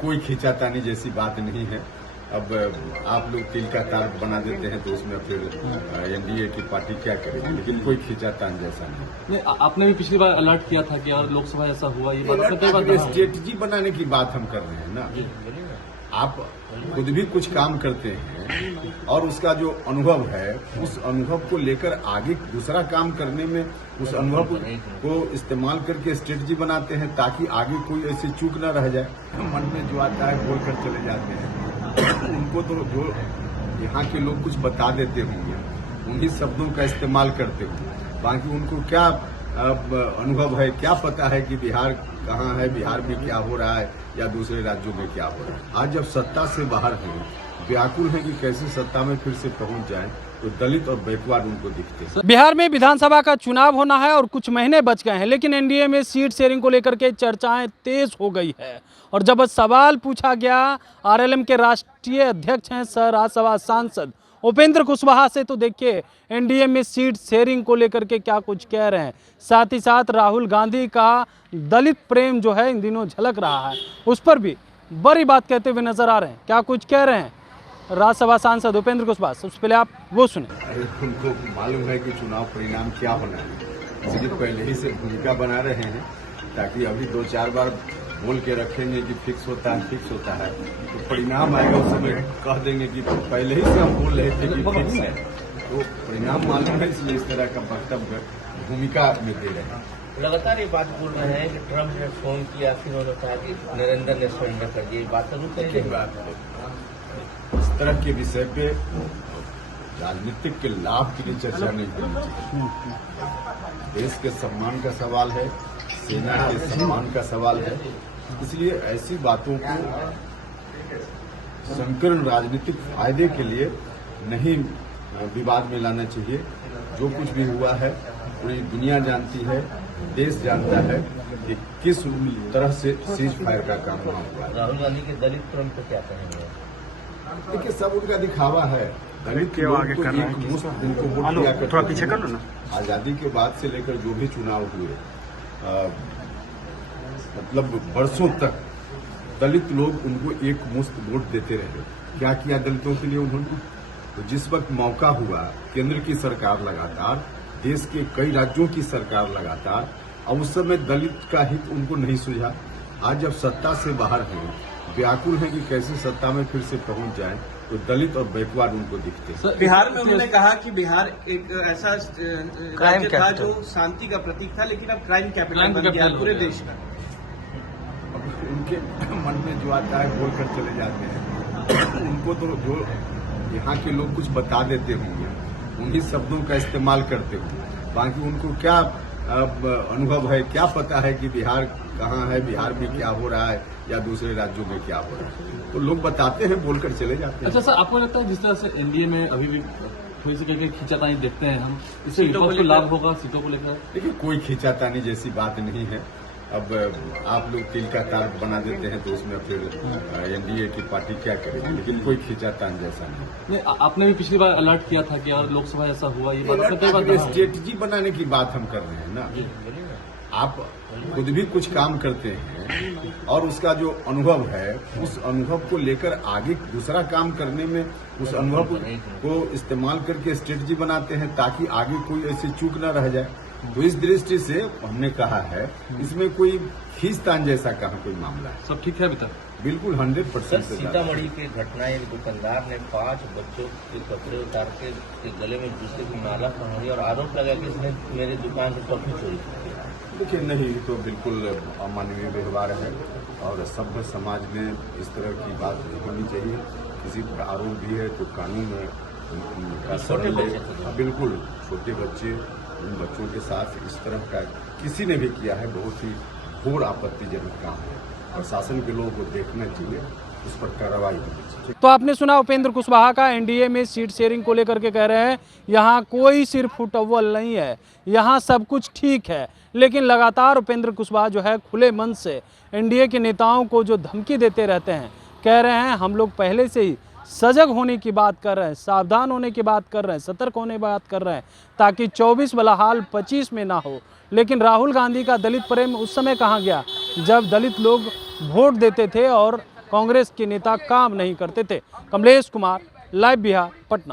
कोई खींचातानी जैसी बात नहीं है। अब आप लोग तिल का तार बना देते हैं तो उसमें फिर एनडीए की पार्टी क्या करेगी, लेकिन कोई खींचातान जैसा नहीं। आपने भी पिछली बार अलर्ट किया था कि यार लोकसभा ऐसा हुआ, ये बात स्ट्रेटजी बनाने की बात हम कर रहे हैं ना। आप खुद भी कुछ काम करते हैं और उसका जो अनुभव है उस अनुभव को लेकर आगे दूसरा काम करने में उस अनुभव को इस्तेमाल करके स्ट्रेटजी बनाते हैं ताकि आगे कोई ऐसी चूक न रह जाए। मन में जो आता है बोल कर चले जाते हैं। उनको तो जो यहाँ के लोग कुछ बता देते होंगे उन्हीं शब्दों का इस्तेमाल करते होंगे, बाकी उनको क्या अनुभव है, क्या पता है कि बिहार कहाँ है, बिहार में क्या हो रहा है या दूसरे राज्यों में क्या हो रहा है। आज जब सत्ता से बाहर हैं, व्याकुल है कि कैसे सत्ता में फिर से पहुंच जाएं, तो दलित और बैकवर्ड उनको दिखते हैं। बिहार में विधानसभा का चुनाव होना है और कुछ महीने बच गए हैं, लेकिन एनडीए में सीट शेयरिंग को लेकर के चर्चाएं तेज हो गई है। और जब सवाल पूछा गया आरएलएम के राष्ट्रीय अध्यक्ष हैं सह राज्यसभा सांसद उपेंद्र कुशवाहा से, तो देखिए एनडीए में सीट शेयरिंग को लेकर के क्या कुछ कह रहे हैं। साथ ही साथ राहुल गांधी का दलित प्रेम जो है इन दिनों झलक रहा है, उस पर भी बड़ी बात कहते हुए नजर आ रहे हैं। क्या कुछ कह रहे हैं राज्यसभा सांसद उपेंद्र कुशवाहा, सबसे पहले आप वो सुने। उनको मालूम है कि चुनाव परिणाम क्या होना है, इसलिए पहले ही से भूमिका बना रहे हैं ताकि अभी 2-4 बार बोल के रखेंगे कि फिक्स होता है, तो परिणाम आएगा उस समय कह देंगे कि पहले ही से हम बोल रहे थे कि फिक्स है। तो परिणाम मालूम है, इसलिए इस तरह का वक्तव्य भूमिका में दे रहे हैं। लगातार ये बात बोल रहे हैं कि ट्रंप ने फोन किया, फिर उन्होंने कहा कि नरेंद्र ने सरेंडर कर दिया। बात इस तरह के विषय पे राजनीतिक के लाभ के लिए चर्चा नहीं करनी चाहिए। देश के सम्मान का सवाल है, सेना के सम्मान का सवाल है, इसलिए ऐसी बातों को संकीर्ण राजनीतिक फायदे के लिए नहीं विवाद में लाना चाहिए। जो कुछ भी हुआ है पूरी दुनिया जानती है, देश जानता है कि किस तरह से सीज फायर का काम वहाँ हुआ है। राहुल गांधी के दलित प्रेम को क्या कहेंगे? देखिए, सब उनका दिखावा है। दलित लोग तो एक मुश्त उनको वोट दिया करते हैं। आजादी के बाद से लेकर जो भी चुनाव हुए, मतलब वर्षों तक दलित लोग उनको एक मुश्त वोट देते रहे। क्या किया दलितों के लिए उन्होंने? तो जिस वक्त मौका हुआ, केंद्र की सरकार लगातार, देश के कई राज्यों की सरकार लगातार, अब उस समय दलित का हित उनको नहीं सूझा। आज जब सत्ता से बाहर हैं, व्याकुल है कि कैसे सत्ता में फिर से पहुंच जाएं, तो दलित और बैकवर्ड उनको दिखते हैं। बिहार में उन्होंने कहा कि बिहार एक ऐसा राज्य था जो शांति का प्रतीक था, लेकिन अब क्राइम कैपिटल बन गया पूरे देश का। अब उनके मन में जो आता है बोल कर चले जाते हैं। उनको तो जो यहाँ के लोग कुछ बता देते होंगे उन्हीं शब्दों का इस्तेमाल करते होंगे, बाकी उनको क्या अनुभव है, क्या पता है कि बिहार कहाँ है, बिहार में क्या हो रहा है या दूसरे राज्यों में क्या हो रहा है। तो लोग बताते हैं, बोलकर चले जाते हैं। अच्छा सर, आपको लगता है जिस तरह से एनडीए में अभी भी थोड़ी सी कहीं खींचातानी देखते हैं हम, इससे विपक्ष को लाभ होगा सीटों को लेकर? देखिए, कोई खींचातानी जैसी बात नहीं है। अब आप लोग तिल का तार बना देते हैं तो उसमें फिर एनडीए की पार्टी क्या करेगी, लेकिन कोई खींचातान जैसा नहीं। आपने भी पिछली बार अलर्ट किया था कि यार लोकसभा ऐसा हुआ, ये बात स्ट्रेटजी बनाने की बात हम कर रहे हैं ना। आप खुद भी कुछ काम करते हैं और उसका जो अनुभव है उस अनुभव को लेकर आगे दूसरा काम करने में उस अनुभव को इस्तेमाल करके स्ट्रेटजी बनाते हैं ताकि आगे कोई ऐसी चूक न रह जाए। तो इस दृष्टि से हमने कहा है, इसमें कोई खींचतान जैसा कहाँ कोई मामला है। सब ठीक है अभी तक? बिल्कुल 100%। सीतामढ़ी की घटना, एक दुकानदार ने 5 बच्चों के कपड़े उतार के गले में जूते की माला पहनाई और आरोप लगा कि इसने मेरे दुकान से टॉफी चोरी की। देखिए, नहीं, तो बिल्कुल अमानवीय व्यवहार है और सभ्य समाज में इस तरह की बात नहीं होनी चाहिए। किसी पर आरोप भी है तो कानून में बिल्कुल छोटे बच्चे, उन बच्चों के साथ इस तरह का किसी ने भी किया है, बहुत ही घोर आपत्तिजनक काम है और शासन के लोगों को देखना चाहिए, उस पर कार्रवाई होनी चाहिए। तो आपने सुना उपेंद्र कुशवाहा का एनडीए में सीट शेयरिंग को लेकर के कह रहे हैं यहाँ कोई सिर्फ फुटबॉल नहीं है, यहाँ सब कुछ ठीक है। लेकिन लगातार उपेंद्र कुशवाहा जो है खुले मन से एनडीए के नेताओं को जो धमकी देते रहते हैं, कह रहे हैं हम लोग पहले से ही सजग होने की बात कर रहे हैं, सावधान होने की बात कर रहे हैं, सतर्क होने की बात कर रहे हैं ताकि 24 वाला हाल 25 में ना हो। लेकिन राहुल गांधी का दलित प्रेम उस समय कहाँ गया जब दलित लोग वोट देते थे और कांग्रेस के नेता काम नहीं करते थे। कमलेश कुमार, लाइव बिहार, पटना।